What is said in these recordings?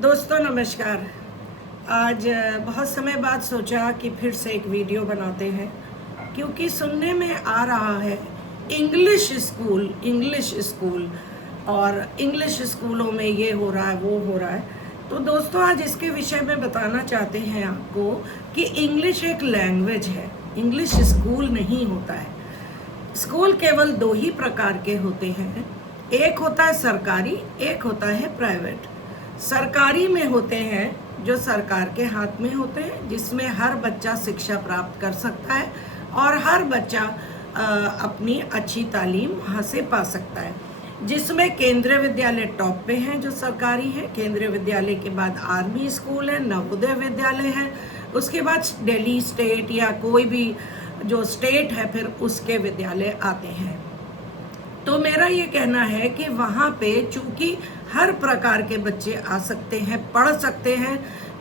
दोस्तों नमस्कार। आज बहुत समय बाद सोचा कि फिर से एक वीडियो बनाते हैं, क्योंकि सुनने में आ रहा है इंग्लिश स्कूल और इंग्लिश स्कूलों में ये हो रहा है वो हो रहा है। तो दोस्तों आज इसके विषय में बताना चाहते हैं आपको कि इंग्लिश एक लैंग्वेज है, इंग्लिश स्कूल नहीं होता है। स्कूल केवल दो ही प्रकार के होते हैं, एक होता है सरकारी, एक होता है प्राइवेट। सरकारी में होते हैं जो सरकार के हाथ में होते हैं, जिसमें हर बच्चा शिक्षा प्राप्त कर सकता है और हर बच्चा अपनी अच्छी तालीम वहाँ से पा सकता है, जिसमें केंद्रीय विद्यालय टॉप पे हैं जो सरकारी है। केंद्रीय विद्यालय के बाद आर्मी स्कूल है, नवोदय विद्यालय है, उसके बाद दिल्ली स्टेट या कोई भी जो स्टेट है फिर उसके विद्यालय आते हैं। तो मेरा ये कहना है कि वहाँ पे चूंकि हर प्रकार के बच्चे आ सकते हैं, पढ़ सकते हैं,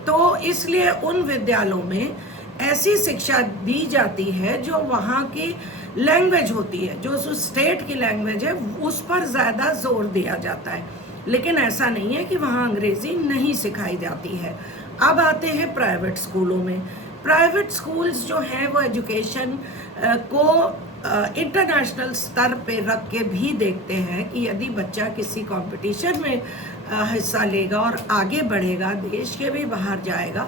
तो इसलिए उन विद्यालयों में ऐसी शिक्षा दी जाती है जो वहाँ की लैंग्वेज होती है, जो उस स्टेट की लैंग्वेज है उस पर ज़्यादा जोर दिया जाता है। लेकिन ऐसा नहीं है कि वहाँ अंग्रेज़ी नहीं सिखाई जाती है। अब आते हैं प्राइवेट स्कूलों में। प्राइवेट स्कूल्स जो हैं वो एजुकेशन को इंटरनेशनल स्तर पे रख के भी देखते हैं कि यदि बच्चा किसी कंपटीशन में हिस्सा लेगा और आगे बढ़ेगा, देश के भी बाहर जाएगा,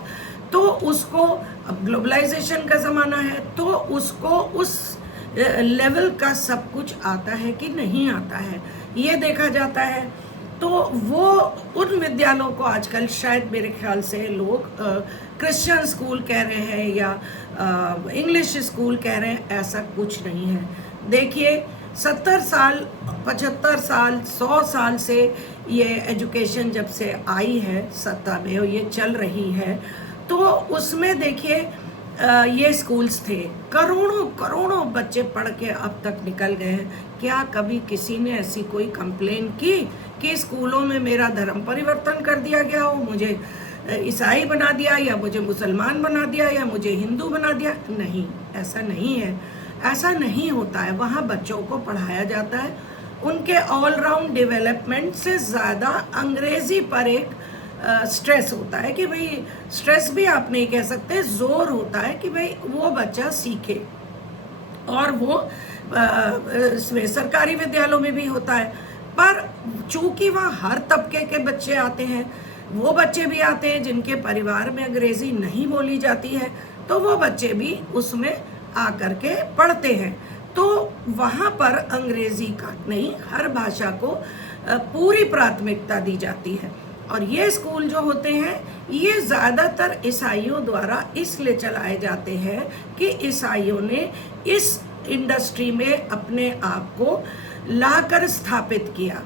तो उसको, अब ग्लोबलाइजेशन का ज़माना है, तो उसको उस लेवल का सब कुछ आता है कि नहीं आता है, ये देखा जाता है। तो वो उन विद्यालयों को आजकल शायद मेरे ख्याल से लोग क्रिश्चियन स्कूल कह रहे हैं या इंग्लिश स्कूल कह रहे हैं, ऐसा कुछ नहीं है। देखिए 70 साल, 75 साल, 100 साल से ये एजुकेशन जब से आई है सत्ता में और ये चल रही है, तो उसमें देखिए ये स्कूल्स थे, करोड़ों करोड़ों बच्चे पढ़ के अब तक निकल गए हैं। क्या कभी किसी ने ऐसी कोई कंप्लेन की कि स्कूलों में मेरा धर्म परिवर्तन कर दिया गया हो, मुझे ईसाई बना दिया या मुझे मुसलमान बना दिया या मुझे हिंदू बना दिया? नहीं, ऐसा नहीं है, ऐसा नहीं होता है। वहाँ बच्चों को पढ़ाया जाता है, उनके ऑलराउंड डेवलपमेंट से ज़्यादा अंग्रेज़ी पर एक स्ट्रेस होता है कि भाई, स्ट्रेस भी आप नहीं कह सकते, जोर होता है कि भाई वो बच्चा सीखे। और वो इसमें सरकारी विद्यालयों में भी होता है, पर चूंकि वहाँ हर तबके के बच्चे आते हैं, वो बच्चे भी आते हैं जिनके परिवार में अंग्रेज़ी नहीं बोली जाती है, तो वो बच्चे भी उसमें आकर के पढ़ते हैं। तो वहाँ पर अंग्रेज़ी का नहीं, हर भाषा को पूरी प्राथमिकता दी जाती है। और ये स्कूल जो होते हैं ये ज़्यादातर ईसाइयों द्वारा इसलिए चलाए जाते हैं कि ईसाइयों ने इस इंडस्ट्री में अपने आप को लाकर स्थापित किया,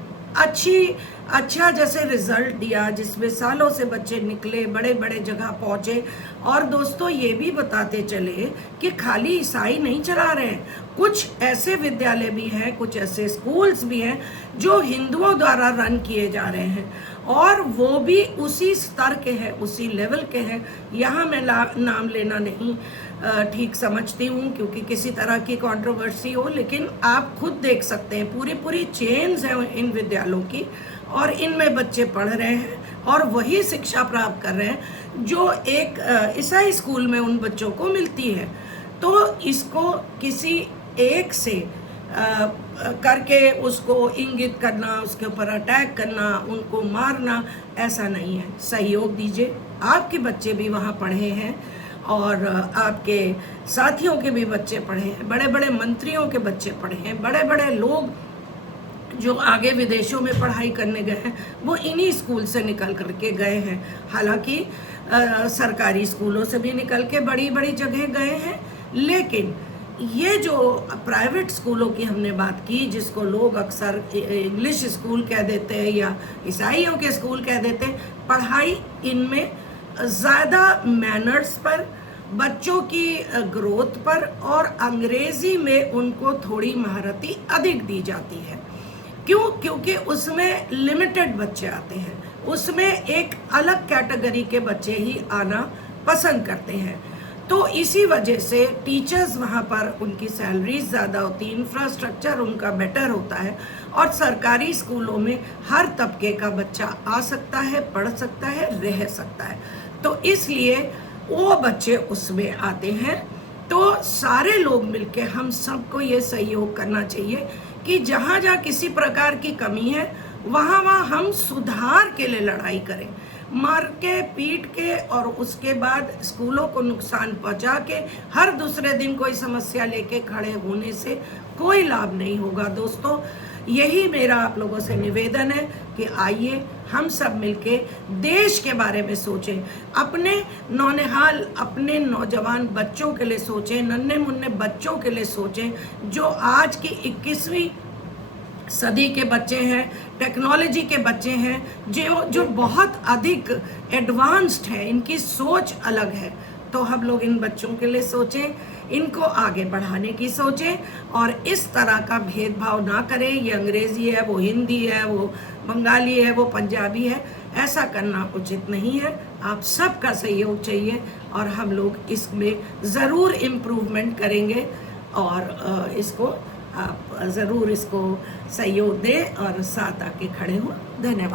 अच्छा जैसे रिजल्ट दिया, जिसमें सालों से बच्चे निकले, बड़े बड़े जगह पहुँचे। और दोस्तों ये भी बताते चले कि खाली ईसाई नहीं चला रहे हैं, कुछ ऐसे विद्यालय भी हैं, कुछ ऐसे स्कूल्स भी हैं जो हिंदुओं द्वारा रन किए जा रहे हैं, और वो भी उसी स्तर के हैं, उसी लेवल के हैं। यहाँ मैं नाम लेना नहीं ठीक समझती हूँ क्योंकि किसी तरह की कंट्रोवर्सी हो, लेकिन आप खुद देख सकते हैं पूरी चेन्स हैं इन विद्यालयों की, और इनमें बच्चे पढ़ रहे हैं और वही शिक्षा प्राप्त कर रहे हैं जो एक ईसाई स्कूल में उन बच्चों को मिलती है। तो इसको किसी एक से करके उसको इंगित करना, उसके ऊपर अटैक करना, उनको मारना, ऐसा नहीं है। सहयोग दीजिए, आपके बच्चे भी वहाँ पढ़े हैं और आपके साथियों के भी बच्चे पढ़े हैं, बड़े बड़े मंत्रियों के बच्चे पढ़े हैं, बड़े बड़े लोग जो आगे विदेशों में पढ़ाई करने गए हैं वो इन्हीं स्कूल से निकल करके गए हैं। हालांकि सरकारी स्कूलों से भी निकल के बड़ी बड़ी जगह गए हैं, लेकिन ये जो प्राइवेट स्कूलों की हमने बात की, जिसको लोग अक्सर इंग्लिश स्कूल कह देते हैं या ईसाइयों के स्कूल कह देते हैं, पढ़ाई इनमें ज़्यादा मैनर्स पर, बच्चों की ग्रोथ पर और अंग्रेज़ी में उनको थोड़ी महारती अधिक दी जाती है। क्यों? क्योंकि उसमें लिमिटेड बच्चे आते हैं, उसमें एक अलग कैटेगरी के बच्चे ही आना पसंद करते हैं। तो इसी वजह से टीचर्स वहाँ पर उनकी सैलरीज ज़्यादा होती, इंफ्रास्ट्रक्चर उनका बेटर होता है, और सरकारी स्कूलों में हर तबके का बच्चा आ सकता है, पढ़ सकता है, रह सकता है। तो इसलिए वो बच्चे उसमें आते हैं। तो सारे लोग मिलके हम सबको ये सहयोग करना चाहिए कि जहाँ जहाँ किसी प्रकार की कमी है वहाँ वहाँ हम सुधार के लिए लड़ाई करें। मार के, पीट के और उसके बाद स्कूलों को नुकसान पहुंचा के हर दूसरे दिन कोई समस्या लेके खड़े होने से कोई लाभ नहीं होगा। दोस्तों, यही मेरा आप लोगों से निवेदन है कि आइए हम सब मिलके देश के बारे में सोचें, अपने नौनिहाल, अपने नौजवान बच्चों के लिए सोचें, नन्हे मुन्ने बच्चों के लिए सोचें, जो आज की 21वीं सदी के बच्चे हैं, टेक्नोलॉजी के बच्चे हैं, जो बहुत अधिक एडवांस्ड है, इनकी सोच अलग है। तो हम लोग इन बच्चों के लिए सोचें, इनको आगे बढ़ाने की सोचें, और इस तरह का भेदभाव ना करें। ये अंग्रेज़ी है, वो हिंदी है, वो बंगाली है, वो पंजाबी है, ऐसा करना उचित नहीं है। आप सबका सहयोग चाहिए और हम लोग इसमें ज़रूर इम्प्रूवमेंट करेंगे, और इसको आप ज़रूर इसको सहयोग दें और साथ आके खड़े हों। धन्यवाद।